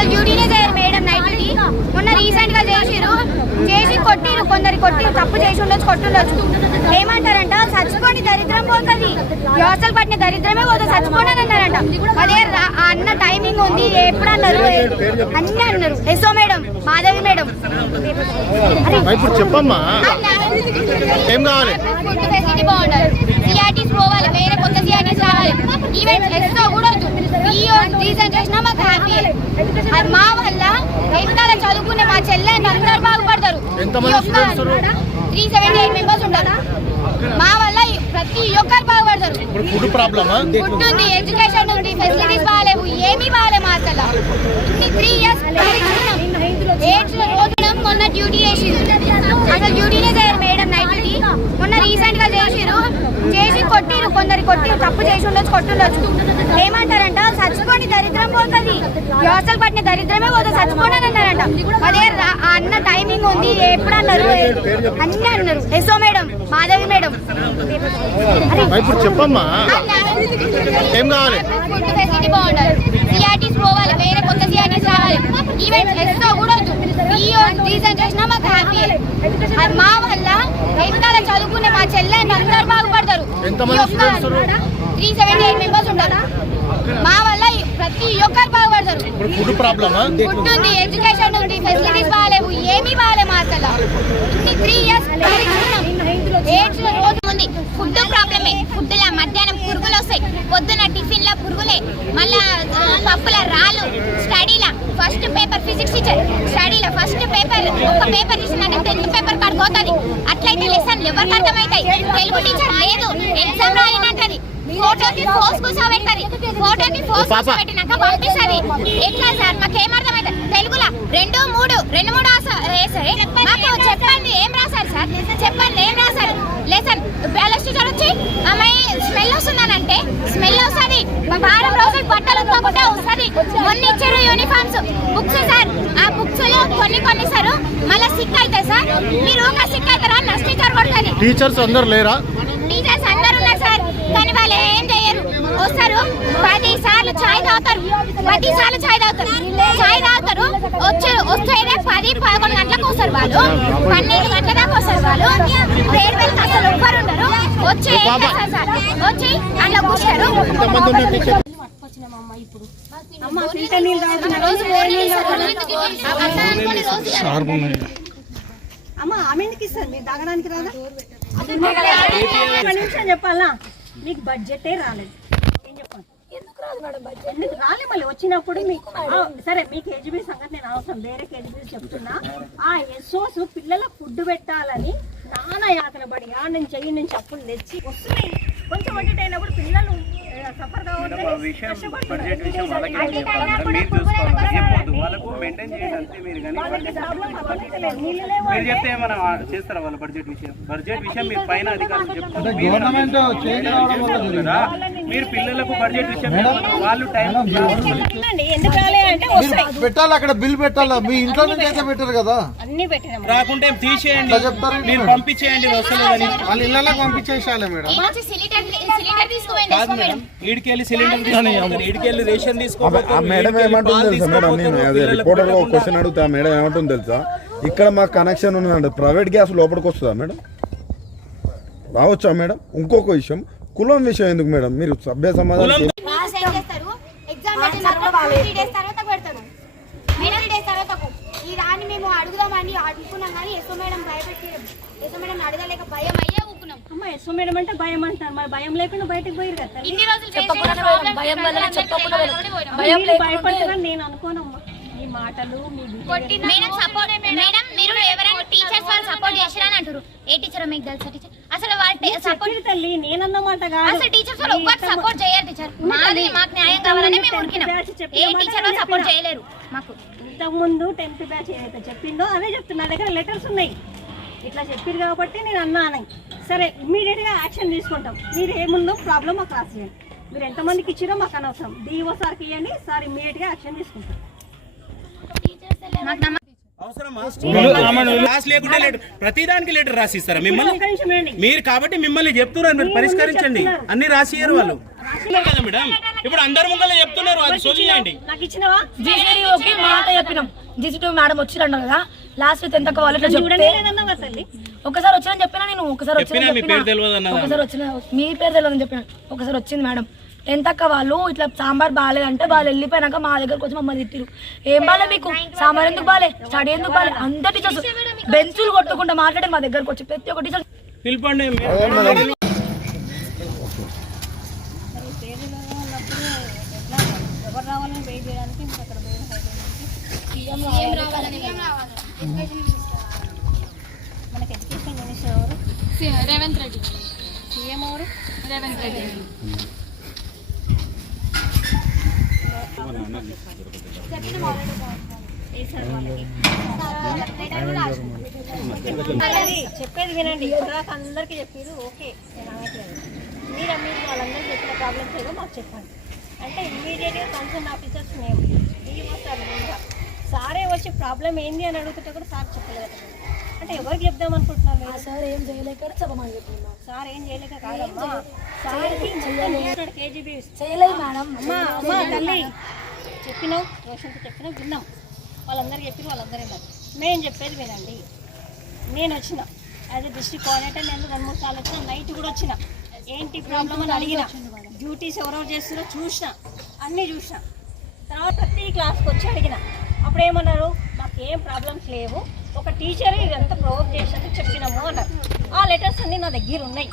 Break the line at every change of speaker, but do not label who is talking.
అసలు డ్యూటీనే చేయరు madam night మొన్న రీసెంట్గా చేసిరు చేసి కొట్టిరు కొందరు కొట్టిరు తప్పు చేసి ఉండొచ్చు కొట్టుండొచ్చు. ఏమంటారంట? చచ్చిపోండి దరిద్రం పోతుంది. హాస్టల్ పట్టిన దరిద్రమే పోతుంది. చచ్చిపోండి అని అన్నారంట. అదే అన్న టైమింగ్ ఉంది. ఎప్పుడు అన్నారు అన్ని అన్నారు. SO madam Madhavi madam.
ఇప్పుడు చెప్పమ్మా. ఏం కావాలి?
ఫుడ్ ఫెసిలిటీ బాగుండాలి సిఆర్టీస్ పోవాలి. వేరే కొత్త సిఆర్టీస్ రావాలి. ఈవెంట్స్ ఎక్స్ట్రా కూడా రీజన్ చేసినా అది మా వల్ల వెనకాల చదువుకునే మా చెల్లె అందరూ బాగుపడతారు? త్రీ సెవెంటీ ఎయిట్ మెంబర్స్ ఉంటారు? మా వల్ల ప్రతి ఒక్కరు బాగుపడతారు.
ఫుడ్
ఉంది ఎడ్యుకేషన్ ఉంది ఫెసిలిటీస్ బాగాలేవు ఏమీ బాగాలేవు మా అసలు. త్రీ ఇయర్స్ ఎయిట్ రోజున మొన్న డ్యూటీ చేసిరు అసలు డ్యూటీనే చేయరు మేడం నైట్ డ్యూటీ మొన్న రీసెంట్గా చేసిరు చేసి కొట్టిరు కొందరు కొట్టిరు తప్పు చేసి ఉండొచ్చు కొట్టుండొచ్చు ఏమంటారంట? చచ్చిపోండి దరిద్రం పోతుంది. హాస్టల్ పట్టిన దరిద్రమే పోతుంది. చచ్చిపోండి అని అన్నారంట. అదే అన్న టైమింగ్ ఉంది. ఎప్పుడు అన్నారు అన్ని అన్నారు. SO madam Madhavi madam.
చెప్పమ్మా. ఏం కావాలి?
ఫుడ్ ఫెసిలిటీ బాగుండాలి. సిఆర్టీస్ పోవాలి. వేరే కొత్త సిఆర్టీస్ రావాలి. ఈవెంట్స్ ఎక్స్ట్రా కూడా ఈ చేసినా మాకు హ్యాపీ అది మా వల్ల వెనకాల చదువుకునే మా చెల్లె అందరూ బాగుపడతారు
ఎంతమంది students ఉన్నారు?
త్రీ సెవెంటీ ఎయిట్ మెంబర్స్ ఉంటారు? మా వల్ల ప్రతి ఒక్కరు బాగుపడతారు.
ఫుడ్ ప్రాబ్లమా
ఫుడ్ ఉంది ఎడ్యుకేషన్ ఉంది ఫెసిలిటీస్ బాగాలేవు ఏమీ అసలు. ఇన్ని త్రీ ఇయర్స్ ఎయిట్ రోజు ఉంది. ఫుడ్ ప్రాబ్లమే ఫుడ్ లా మధ్యాహ్నం పురుగులు వస్తాయి. పొద్దున టిఫిన్ లా పురుగులే. మళ్ళా పప్పుల రాళ్ళు స్టడీలా ఫస్ట్ పేపర్ ఫిజిక్స్ టీచర్. స్టడీలా ఫస్ట్ పేపర్ ఒక పేపర్ ఇచ్చిందంటే టెన్త్ పేపర్ కాడ పోతుంది. అట్లయితే లెసన్ ఎవరికి అర్థమవుతాయి? తెలుగు టీచర్ లేదు. ఎగ్జామ్ రాయనంటది. ఫోటోకి ఫోర్స్ కూర్చోబెడతాది ఫోటోకి ఫోర్స్. కూర్చోబెట్టినాక పంపిస్తుంది. ఎట్లా సార్? మాకేం అర్థమైతే తెలుగులా? రెండు మూడు రెండు మూడు మాకు చెప్పండి ఏం రాశారు సార్? చెప్పండి ఏం రాశారు? లెసన్ బ్యాలెన్స్ టీచర్ వచ్చి అమ్మాయి స్మెల్ వస్తుందనంటే స్మెల్ వస్తుంది వారం రోజులు ఉతకకుండా వస్తుంది మొన్న ఇచ్చారు యూనిఫామ్స్ బుక్స్ సార్. ఆ బుక్స్లో కొన్ని కొన్ని సార్ మళ్ళీ సిక్ అయితే సార్. మీరు ఒక సిక్ అవుతారా? నర్స్ టీచర్ కొడుతుంది
టీచర్స్ అందరు లేరా?
టీచర్స్ అందరు ఉన్నారు సార్. కానీ వాళ్ళు ఏం చేయరు. వస్తారు పది సార్లు చాయ్ తాగుతారు. పది సార్లు చాయ్ తాగుతారు. చాయ్ తాగుతారు. వచ్చి వస్తేనే పది పదకొండు గంటలకు వస్తారు వాళ్ళు. పన్నెండు గంటల దాకా వస్తారు వాళ్ళు. పేరు వెళ్ళి అసలు ఎవ్వరు ఉండరు. వచ్చి వచ్చి అందులో కూర్చారు.
అమ్మ ఫిల్టర్ నీళ్ళు తాగుతున్నారు అమ్మ ఆమె ఎందుకు ఇస్తారు? మీరు తాగడానికి రాదా? ఒక నిమిషం చెప్పాలా? మీకు బడ్జెటే రాలేదు. ఏం ఎందుకు రాలే మళ్ళీ? వచ్చినప్పుడు మీకు సరే మీ కేజీబీ సంగతి నేను అవసరం వేరే కేజీబీ చెప్తున్నా. ఆ ఎస్ఓస్ పిల్లల ఫుడ్ పెట్టాలని నానా యాతన పడి ఆ నుంచి చెయ్యి నుంచి అప్పులు తెచ్చి వస్తున్నాయి కొంచెం అడ్డేట్ అయినప్పుడు పిల్లలు
విషయం? బడ్జెట్ విషయం వాళ్ళకి మీరు చూసుకోవాలి చెప్పొద్దు వాళ్ళకు మెయింటైన్ చేయండి అంతే. మీరు కానీ మీరు చెప్తే ఏమైనా చేస్తారా వాళ్ళ బడ్జెట్ విషయం? బడ్జెట్ విషయం మీరు పైన అధికారులు చెప్తారు మీరు పిల్లలకు బడ్జెట్ విషయం. వాళ్ళు టైం
ఎందుకు రాలే అంటే వస్తాయి.
మీరు పెట్టాలి అక్కడ బిల్ పెట్టాలా? మీ ఇంట్లో నుంచి అయితే పెట్టారు కదా?
రాకుంటే తీసేయండి. మీరు పంపించేయండి వస్తలేదని.
వాళ్ళ ఇళ్ళకి పంపించేసాలే మేడం.
సిలిండర్ సిలిండర్ తీసుకుపోయింది
కాదు మేడం ఈడికెళ్ళి సిలిండర్ ఈడికెళ్ళి రేషన్
మేడం ఏమంటుంది తెలుసా మేడం? నేను అదే రిపోర్టర్ ఒక క్వశ్చన్ అడుగుతా. మేడం ఏమంటుంది తెలుసా? ఇక్కడ మాకు కనెక్షన్ ఉన్నదంటే. ప్రైవేట్ గ్యాస్ లోపలికి వస్తుందా మేడం? రావచ్చా మేడం? ఇంకొక విషయం. కులం విషయం ఎందుకు మేడం? మీరు సభ్య సమాధానం
ఈ రాని మేము అడుగుదామని అనుకున్నాం కానీ మేడం భయపెట్టి మేడం అడగలేక భయం అయ్యే
అమ్మ మేడం అంటే భయం అంటారు. మరి భయం లేకుండా బయటకు పోయారు కదా తల్లి.
ఇన్ని రోజులు చెప్పకుండా భయం వల్ల చెప్పకుండా
మీరు భయపడతారని నేను అనుకోనమ్మా మీ మాటలు మీ behavior.
మేడం సపోర్ట్ మేడం మీరు ఎవరైనా టీచర్స్ వాళ్ళు సపోర్ట్ చేసిరని అంటారు ఏ టీచర్ మీకు తెలుసా టీచర్ అసలు వాళ్ళు సపోర్ట్
తల్లి నేనన్నమాట
అసలు టీచర్స్ ఒక్కటి సపోర్ట్ చేయరు టీచర్ మాది మాకు న్యాయం కావాలని మేము ఉరికినాం ఏ టీచర్ సపోర్ట్ చేయలేరు మాకు.
ఇంతకు ముందు టెన్త్ బ్యాచ్ ఏదైతే చెప్పిందో అదే చెప్తున్నా. దగ్గర లెటర్స్ ఉన్నాయి. ఇట్లా చెప్పారు కాబట్టి నేను అన్నాను. సరే ఇమ్మీడియట్గా యాక్షన్ తీసుకుంటాం. మీరు ఏముందో ప్రాబ్లం మాకు రాసేయండి. మీరు ఎంతమందికి ఇచ్చిరో మాకు అనవసరం. డిఓ సార్కి ఇవ్వండి సార్ ఇమ్మీడియట్గా యాక్షన్ తీసుకుంటాం
క్లాస్ లేకుంటే లెటర్ ప్రతిదానికి లెటర్ రాసి ఇస్తారా మిమ్మల్ని. మీరు కాబట్టి మిమ్మల్ని చెప్తున్నారు మీరు పరిష్కరించండి. అన్ని రాసియ్యారు వాళ్ళు. కదా మేడం. ఇప్పుడు అందరు ముంగల చెప్తున్నారు అది సొల్లేయండి
నాకు ఇచ్చినవా?
జీసీడీఓకి మాట చెప్పినాం. జీసీడీ మేడం కదా. లాస్ట్ టెన్త్ వాళ్ళు
చూడండి
ఒకసారి వచ్చిన చెప్పినా నేను ఒకసారి వచ్చిన
చెప్పినా మీ పేరు తెలియదు అన్నదా?
ఒకసారి వచ్చిన మీ పేరు తెలియదని చెప్పిన. ఒకసారి వచ్చింది మేడం. టెన్త్ అక్క వాళ్ళు? ఇట్లా సాంబార్ బాగాలేదంటే వాళ్ళు వెళ్ళిపోయినాక మా దగ్గరకు వచ్చి మమ్మల్ని తిట్టిరు ఏం బాలే మీకు? సాంబార్ ఎందుకు బాలే? స్టడీ ఎందుకు బాలే? అందరు టీచర్స్ బెంచులు కొట్టుకుంటా మాట్లాడే మా దగ్గరకు వచ్చి ప్రతి ఒక్క టీచర్
పిలుపండి
మనకి ఎడ్యుకేషన్ మినిస్టర్ ఎవరు?
రేవంత్ రెడ్డి
సీఎం ఎవరు?
రేవంత్ రెడ్డి
చెప్పేది వినండి. ఇప్పటిదాకా అందరికీ చెప్పారు ఓకే నేను అనట్లేదు మీరు మీరు వాళ్ళందరికీ చెప్పిన ప్రాబ్లమ్స్ ఏదో మాకు చెప్పండి. అంటే ఇమ్మీడియట్గా కన్సర్న్ ఆఫీసర్స్ మేము. డిఓ సార్ కూడా సారే వచ్చి ప్రాబ్లం ఏంది అని అడుగుతుంటే కూడా సార్ చెప్పలేదు. అంటే ఎవరికి చెప్దాం అనుకుంటున్నారు మీరు?
సార్ ఏం చేయలేక చెప్పమని చెప్పిందా
సార్ ఏం చేయలేక కాదమ్మా. మొత్తం కేజీబీ.
చేయలేదు మేడం.
అమ్మా అమ్మా తల్లి. చెప్పినావు రోషన్కి చెప్పినావు విన్నాం వాళ్ళందరూ చెప్పిన వాళ్ళందరూ విన్నారు. నేను చెప్పేది వినండి. నేను వచ్చిన. యాజ్ ఎ డిస్ట్రిక్ట్ కోఆర్డినేటర్ నేను రెండు మూడు సార్లు వచ్చిన నైట్ కూడా వచ్చిన. ఏంటి ప్రాబ్లం అని అడిగిన. డ్యూటీస్ ఎవరెవరు చేస్తున్నారో చూసిన. అన్నీ చూసిన. తర్వాత ప్రతి క్లాస్కి వచ్చి అడిగిన. అప్పుడు ఏమన్నారు? మాకు ఏం ప్రాబ్లమ్స్ లేవు. ఒక టీచర్ ఇదంతా ప్రొవోక్ చేసినట్టు చెప్పినాము అన్నారు. ఆ లెటర్స్ అన్నీ నా దగ్గర ఉన్నాయి.